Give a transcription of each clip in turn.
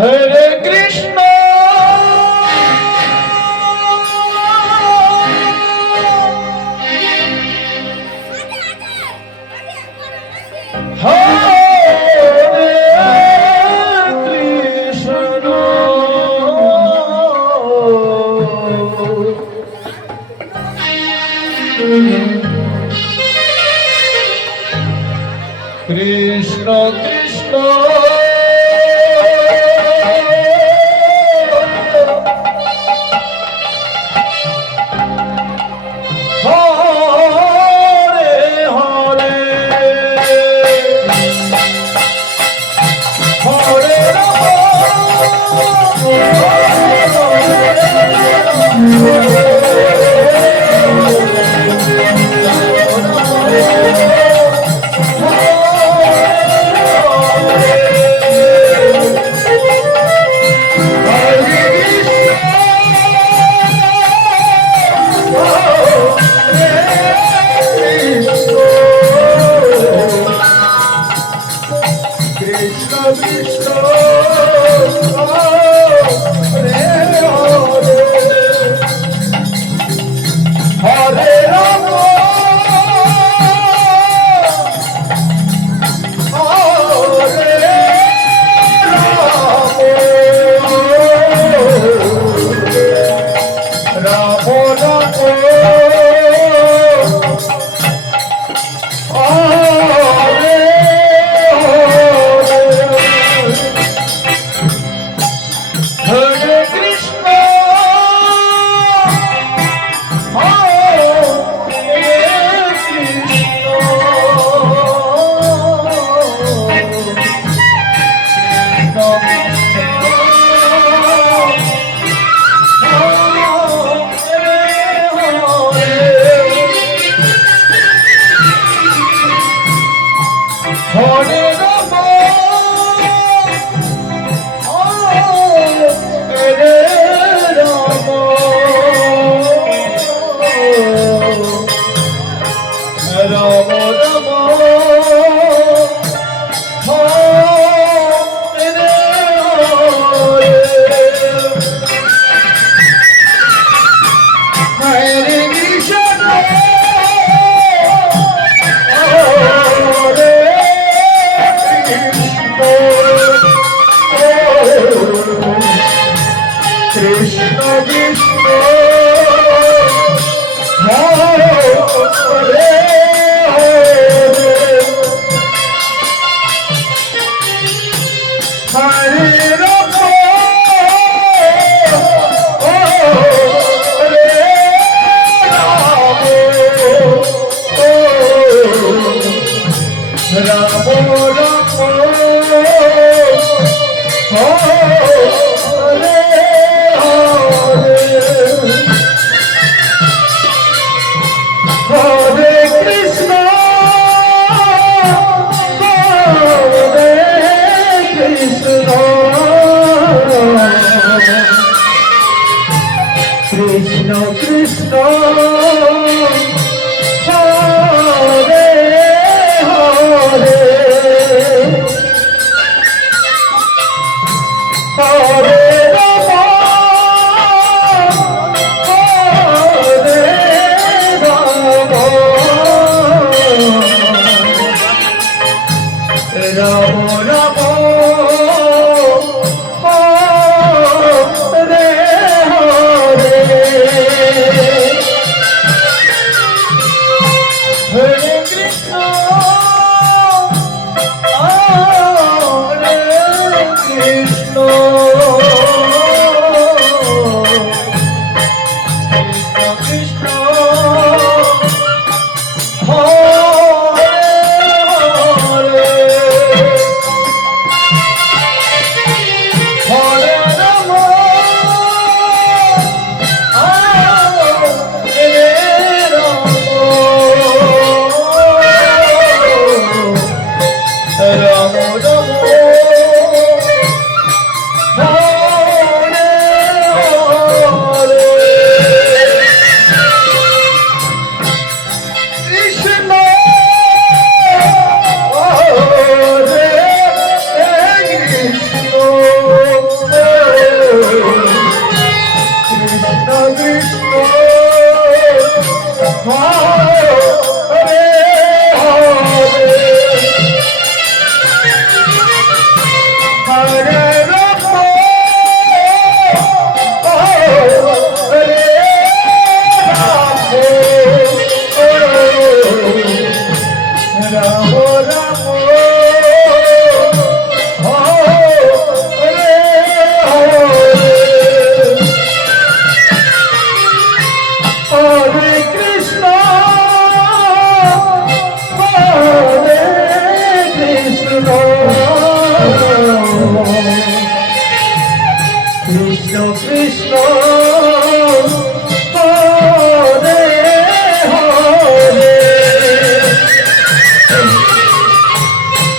হরে কৃষ্ণ হরে কৃষ্ণ কৃষ্ণ কৃষ্ণ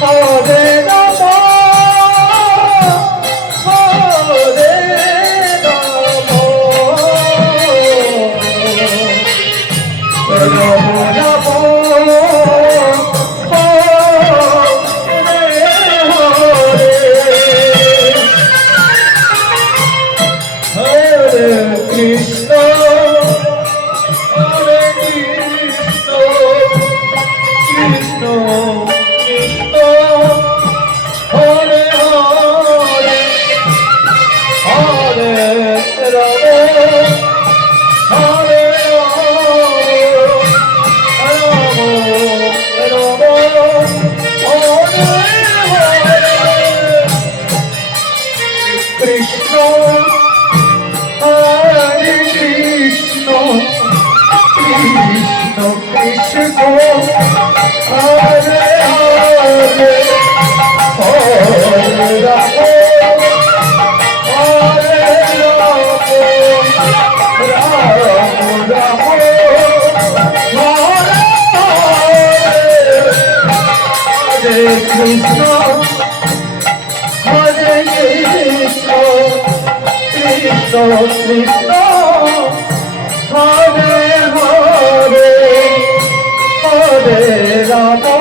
হরে রাম হরে Ram Ram Ram Krishna, Hare Krishna, Krishna Krishna, Hare Hare, Hare Rama, Hare Rama, Rama Rama, Hare Hare, Krishna. Hare Krishna, Krishna Krishna, Hare Hare, Hare Rama,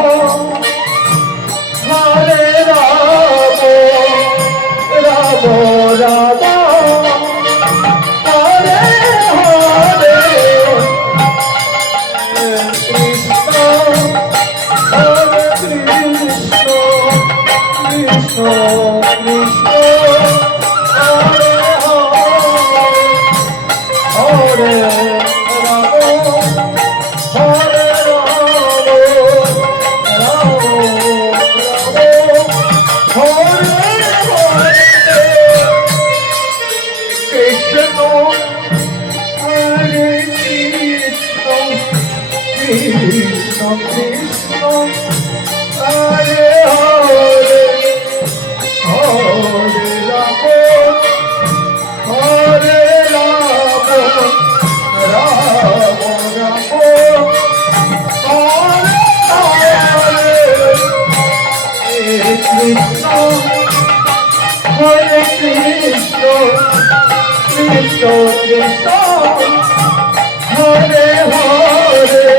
Hare Rama, Rama Rama, Hare Hare, Hare Krishna, Hare Krishna. Krishna Krishna, Hare Hare,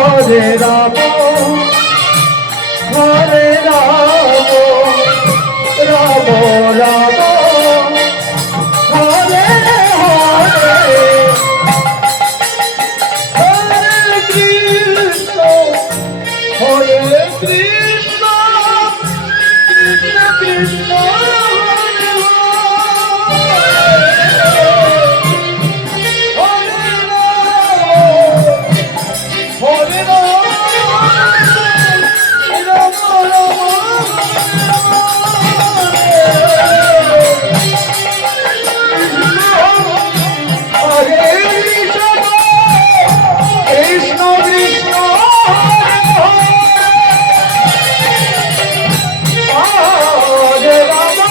Hare Rama, Hare Rama, Rama Rama, Hare Hare, Krishna, Hare Krishna, Krishna Krishna. Hare Rama, Hare Rama, Krishna Krishna, Hare Hare,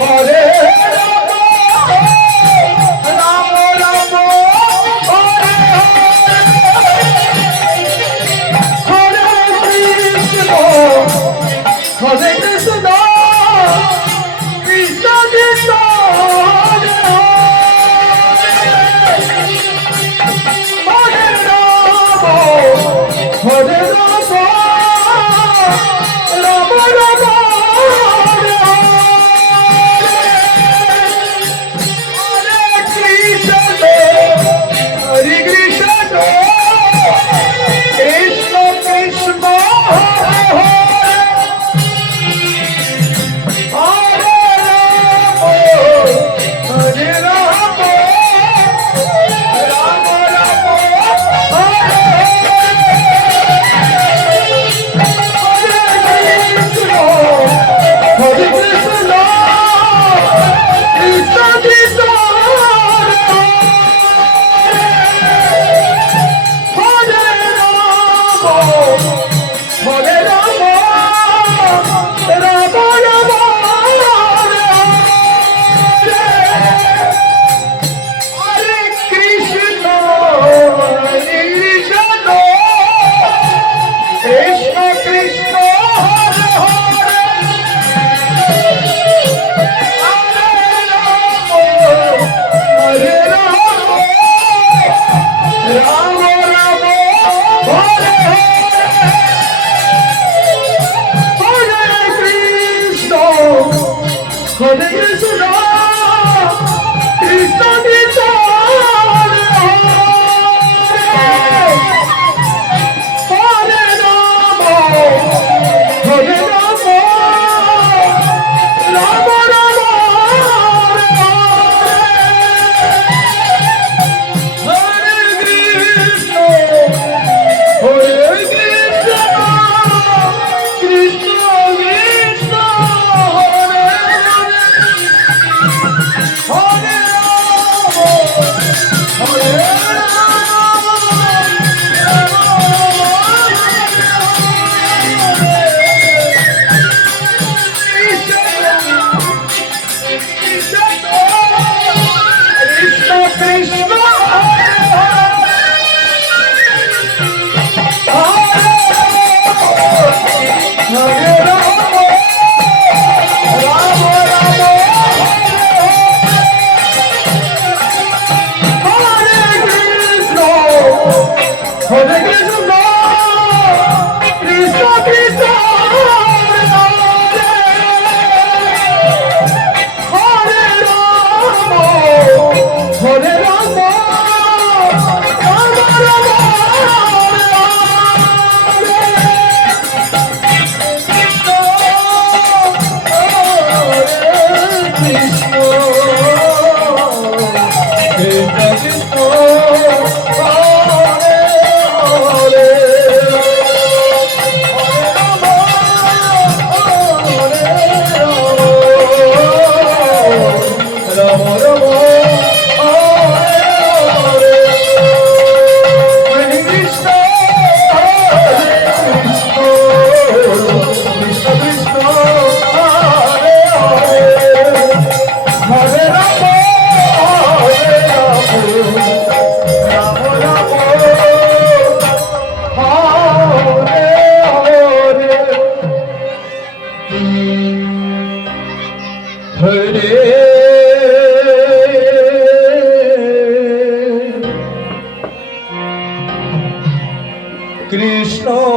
Hare Rama, Hare Rama, Rama Rama, Hare Hare, Hare Krishna, Hare Krishna, Krishna Krishna, Hare Hare, Hare Rama, Hare Rama, Rama Rama, Hare Hare, Hare Krishna, Hare Krishna, Krishna Krishna, Hare Hare, Hare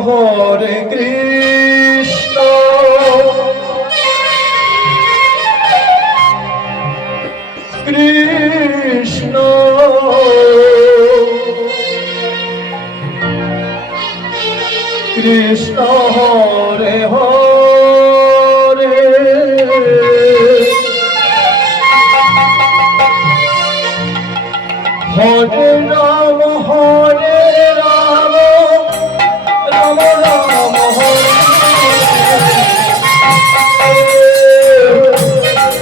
হরে কৃষ্ণ কৃষ্ণ কৃষ্ণ হরে হরে হরে রাম রাম রাম হরে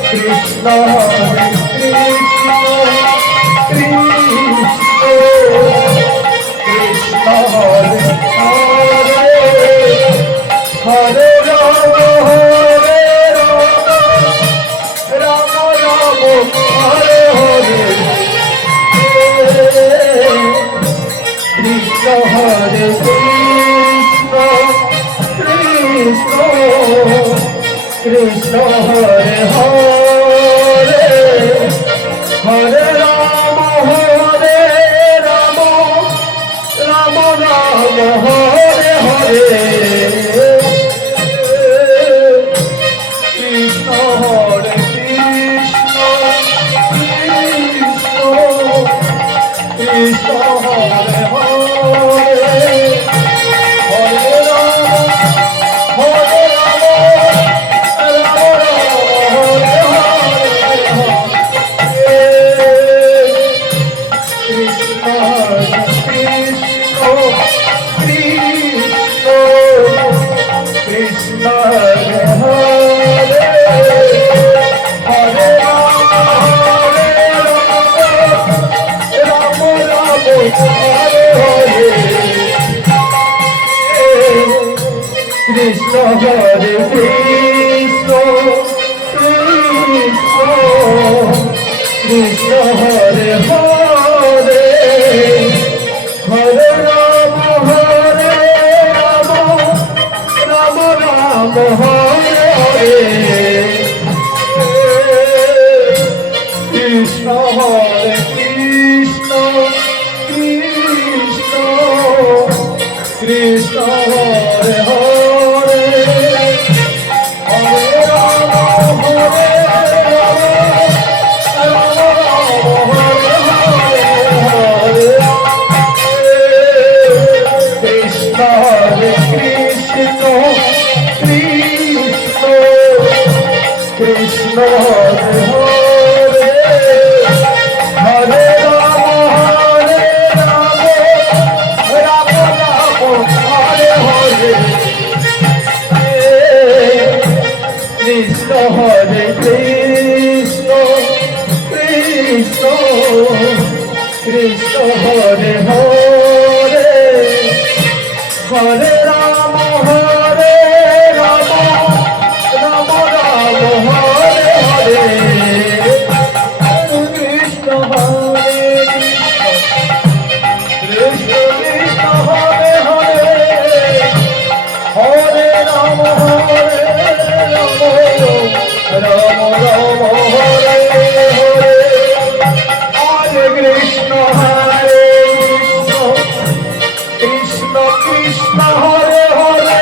কৃষ্ণ হরে কৃষ্ণ কৃষ্ণ কৃষ্ণ হরে হরে হরে রাম রাম রাম হরে হরে কৃষ্ণ হরে কৃষ্ণ কৃষ্ণ কৃষ্ণ হরে হরে হরে রাম রাম রাম হরে হরে কৃষ্ণ হরে কৃষ্ণ কৃষ্ণ কৃষ্ণ হরে হরে হরে রাম হরে রাম হরে হরে কৃষ্ণ কৃষ্ণ কৃষ্ণ কৃষ্ণ হরে হরে হরে রাম রাম রাম হরে হরে কৃষ্ণ হরে কৃষ্ণ কৃষ্ণ কৃষ্ণ হরে হরে হরে রাম রাম রাম হরে হরে কৃষ্ণ হরে কৃষ্ণ কৃষ্ণ কৃষ্ণ হরে হরে হরে রাম হরে রাম রাম রাম হরে হরে কৃষ্ণ হরে কৃষ্ণ কৃষ্ণ কৃষ্ণ হরে হরে হরে রাম রাম রাম হরে হরে কৃষ্ণ হরে কৃষ্ণ কৃষ্ণ কৃষ্ণ হরে হরে হরে রাম রাম রাম হরে হরে কৃষ্ণ হরে কৃষ্ণ কৃষ্ণ হরে হরে হরে রাম রাম রাম হরে হরে হরে কৃষ্ণ হরে কৃষ্ণ কৃষ্ণ হরে হরে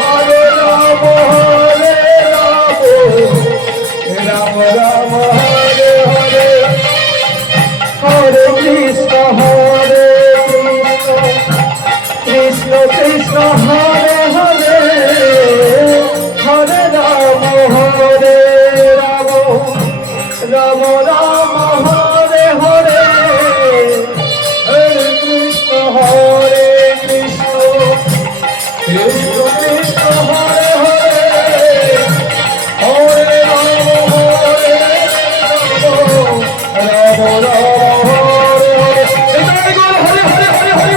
হরে রাম রাম রাম হরে হরে হরে কৃষ্ণ হরে কৃষ্ণ কৃষ্ণ হরে হরে হরে রাম রাম রাম হরে হরে হরে কৃষ্ণ হরে কৃষ্ণ কৃষ্ণ কৃষ্ণ হরে হরে হরে রাম হরে রাম হরে হরে হরে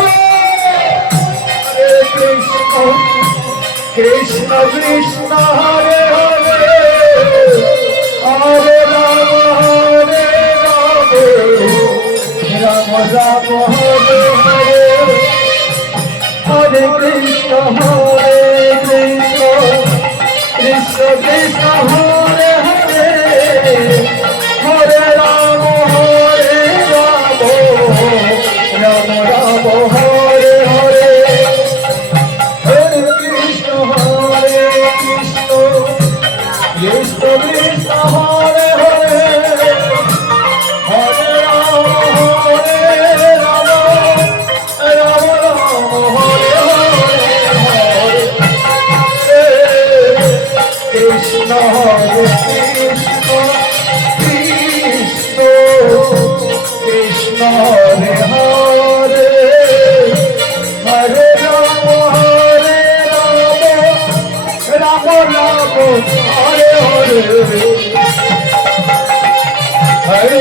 হরে কৃষ্ণ কৃষ্ণ কৃষ্ণ হরে হরে হরে রাম রাম রাম হরে হরে হরে কৃষ্ণ হরে Krishna Krishna Krishna Hare Hare Hare Ram Ram Ram Hare Hare Krishna Krishna Hare Hare Hare Rama Hare Rama Rama Rama Hare Hare Hare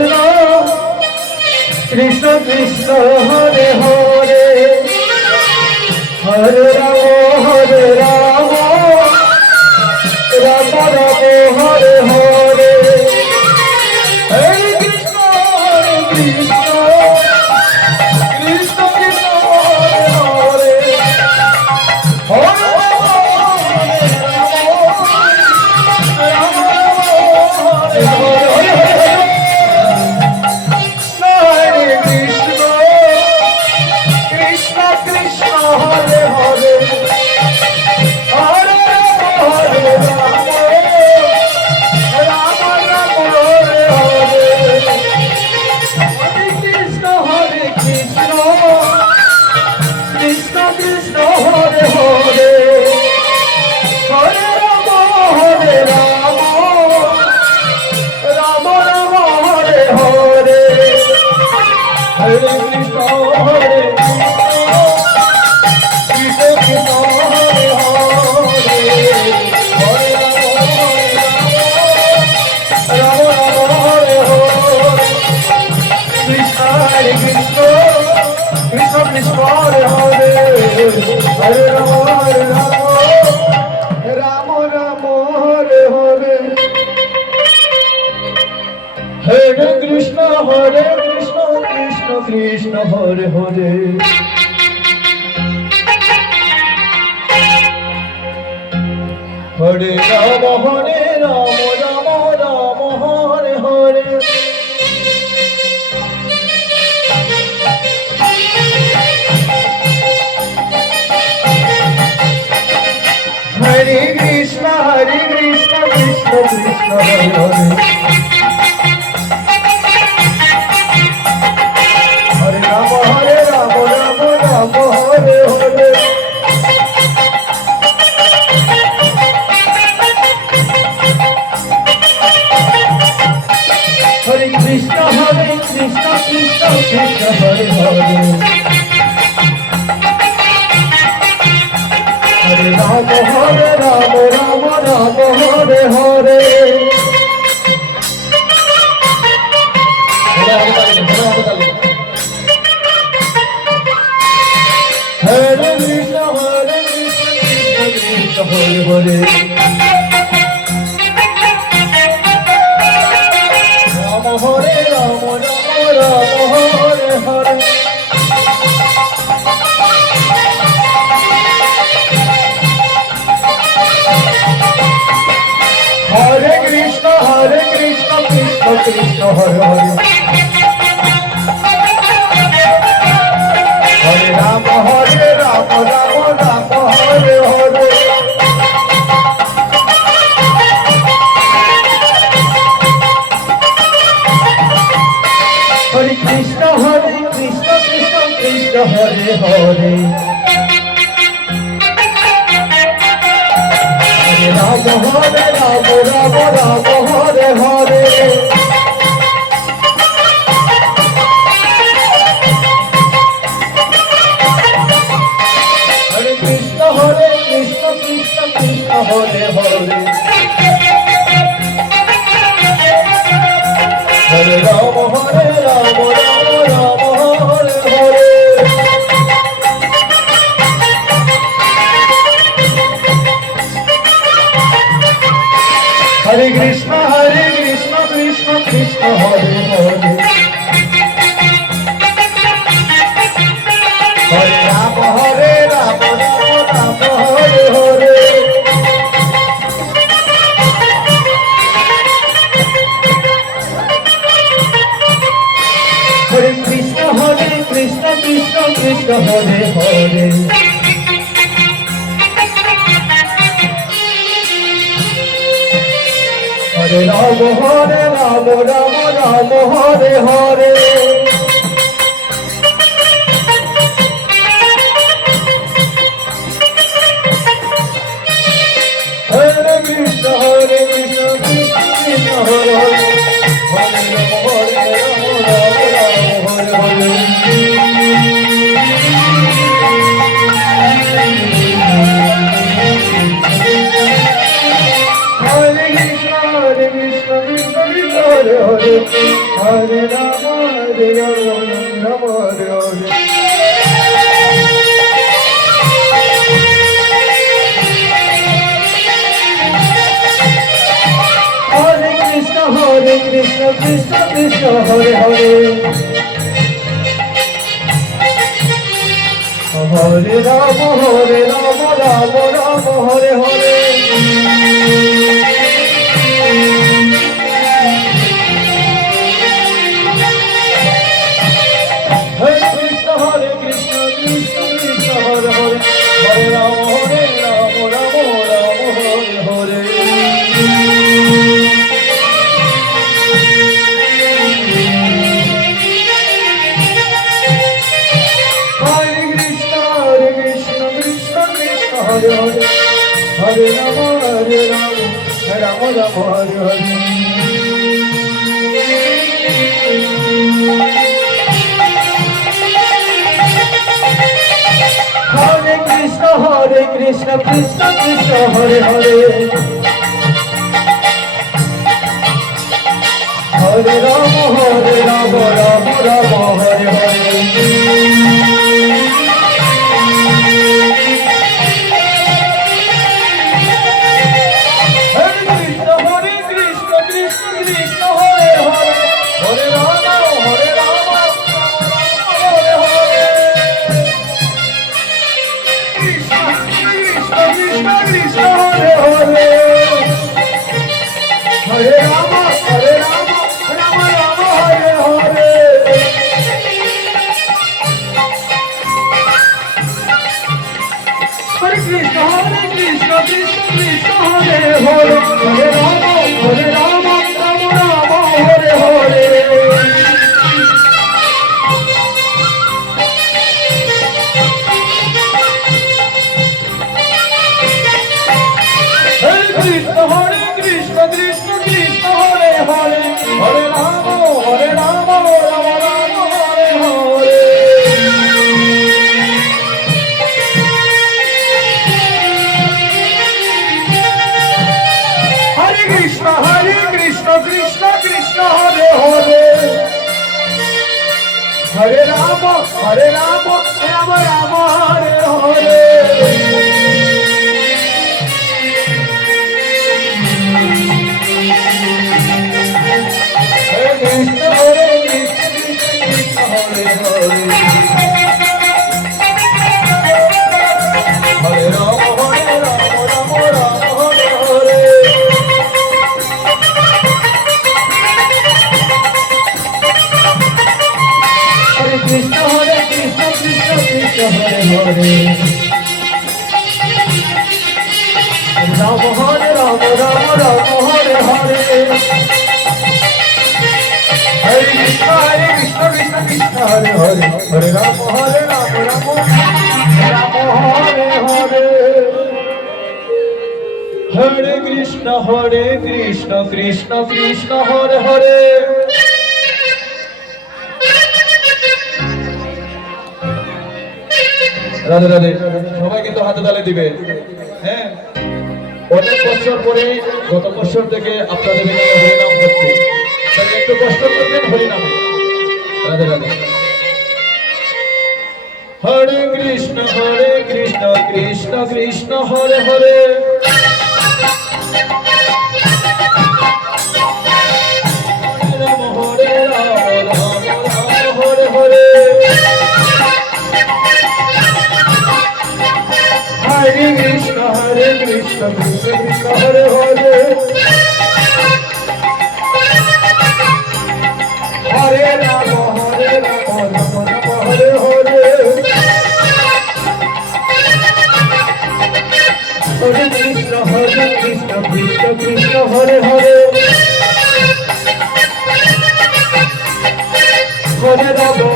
Krishna Krishna Krishna Hare Hare Hare Rama Rama Hare Hare Krishna Hare Hare Hare Rama Rama Rama Hare Hare Hare Krishna Krishna Krishna Hare Hare Krishna Krishna Krishna Hare Hare Hare Rama Rama Rama Hare Hare Hare Krishna Krishna Hare Hare Hare Rama Rama Hare Hare Hare Krishna Krishna Krishna Hare Hare Hare Rama Rama Rama Hare Hare Hare Krishna Krishna Krishna Hare Hare Hare Rama Rama Rama Hare Hare Hare Krishna Krishna Krishna Hare Hare Hare Rama Rama Rama Hare Hare Hare Krishna Krishna Krishna Krishna Hare Hare Hare Ram Ram Ram Hare Hare Hare Krishna Krishna Krishna Hare Hare Hare Ram Ram Ram Hare Hare Hare Rama Hare Hare Hare Krishna Krishna Krishna Hare Hare Hare Rama Rama Rama Hare Hare Hare Rama Rama Rama Hare Hare Hare Krishna Krishna Krishna Hare Hare Hare Rama Rama Rama Hare Hare Hare Rama Rama Rama Hare Hare Hare Krishna Krishna Hare Hare Hare Rama Rama Rama Hare Hare Krishna Krishna Krishna Hare Hare Rama Rama Rama Hare Hare Hare Krishna Krishna Krishna Hare Hare Hare Rama Rama Rama Hare Hare Hare Krishna Krishna Krishna Hare Hare Radhe Radhe সবাই কিন্তু হাতে তালে দিবে হ্যাঁ অনেক বছর পরে গত বছর থেকে আপনাদের এখানে হরিনাম হচ্ছে তাই একটু কষ্ট করবেন হরিনামে রাধে রাধে হরে Krishna Krishna Krishna Hare Hare Hare Ram Hare Hare Hare Krishna Krishna Krishna Hare Hare Hare Rama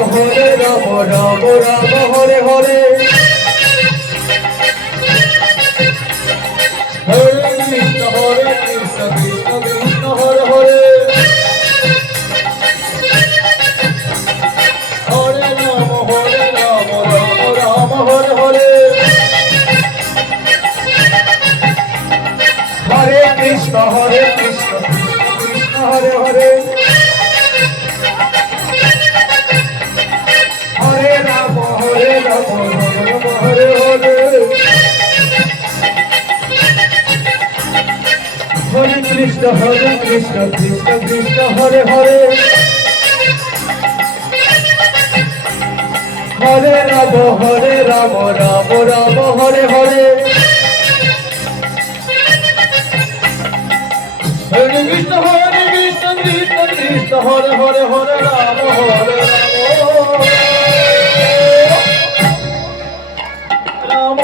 হরে রাম রাম রাম হরে হরে হরে কৃষ্ণ কৃষ্ণ কৃষ্ণ হরে হরে হরে রাম রাম রাম হরে হরে হরে কৃষ্ণ কৃষ্ণ কৃষ্ণ হরে হরে হরে রাম রাম হরে হরে হরে কৃষ্ণ কৃষ্ণ কৃষ্ণ হরে হরে হরে রাম রাম রাম হরে হরে হরে কৃষ্ণ কৃষ্ণ কৃষ্ণ হরে হরে হরে রাম রাম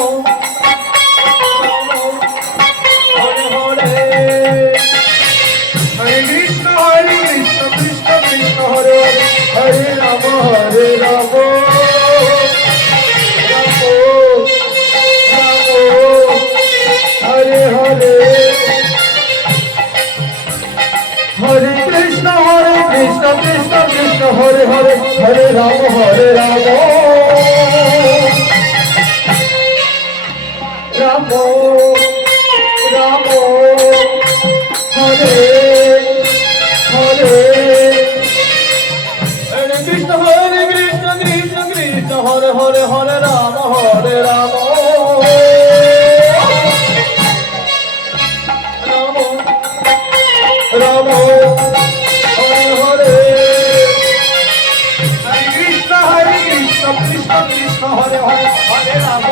হরে হরে হরে কৃষ্ণ কৃষ্ণ কৃষ্ণ হরে হরে রাম রাম হরে হরে হরে কৃষ্ণ কৃষ্ণ কৃষ্ণ হরে হরে হরে রাম রাম রাম হরে হরে হরে কৃষ্ণ কৃষ্ণ কৃষ্ণ হরে হরে হরে রাম রাম রাম হরে হরে হরে কৃষ্ণ কৃষ্ণ কৃষ্ণ হরে হরে হরে রাম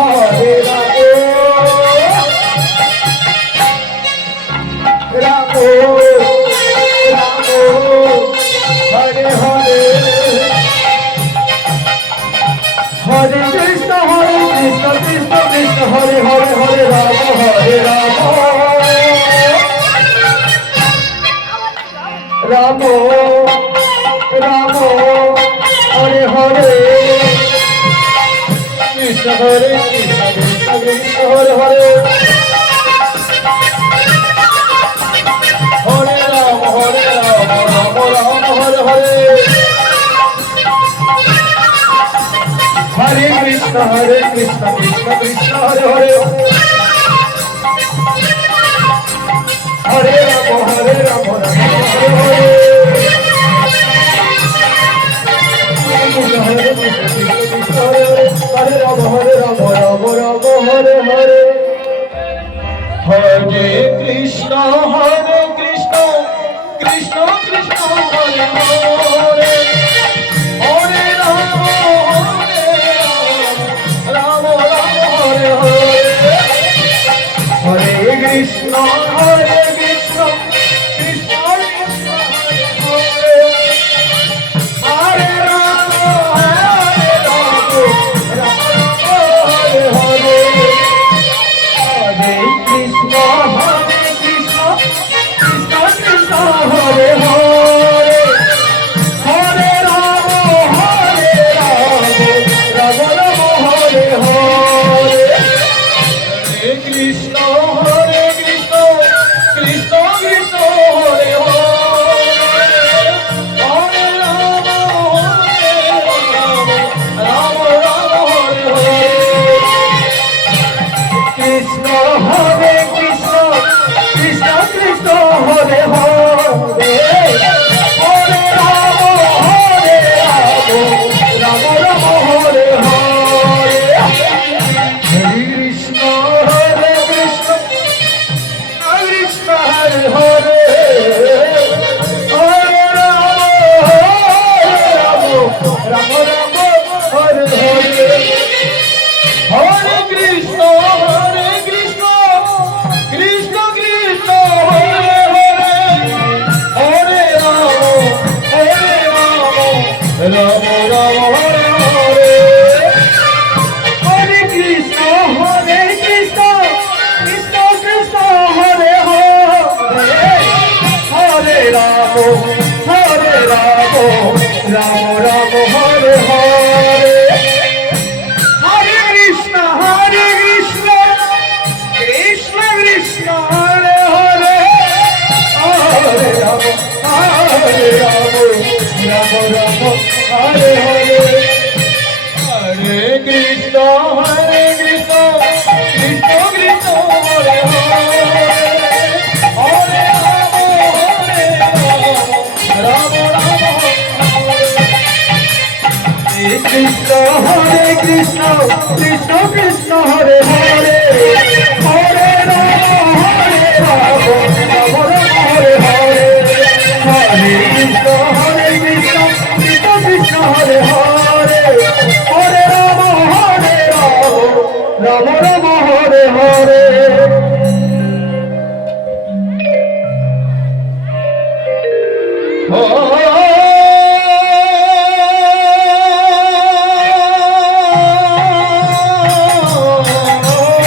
রাম রাম হরে হরে হরে কৃষ্ণ কৃষ্ণ কৃষ্ণ হরে হরে হরে রাম রাম রাম রাম হরে হরে কৃষ্ণ কৃষ্ণ কৃষ্ণ হরে হরে হরে রাম রাম রাম হরে হরে হরে কৃষ্ণ কৃষ্ণ কৃষ্ণ হরে হরে হরে রাম হরে হরে হরে কৃষ্ণ হরে রাম রাম হরে হরে হরে কৃষ্ণ কৃষ্ণ কৃষ্ণ কৃষ্ণ হরে হরে হরে রাম রাম হরে হরে হরে কৃষ্ণ কৃষ্ণ কৃষ্ণ কৃষ্ণ হরে হরে রাম হরে হরে হরে কৃষ্ণ কৃষ্ণ কৃষ্ণ কৃষ্ণ হরে হরে রাম হরে হরে হরে কৃষ্ণ কৃষ্ণ কৃষ্ণ হরে হরে হরে রাম রাম কৃষ্ণ হরে কৃষ্ণ কৃষ্ণ কৃষ্ণ হরে হরে হরে রাম রাম হরে হরে হরে কৃষ্ণ কৃষ্ণ কৃষ্ণ হরে হরে হরে রাম রাম রাম হরে হরে হরে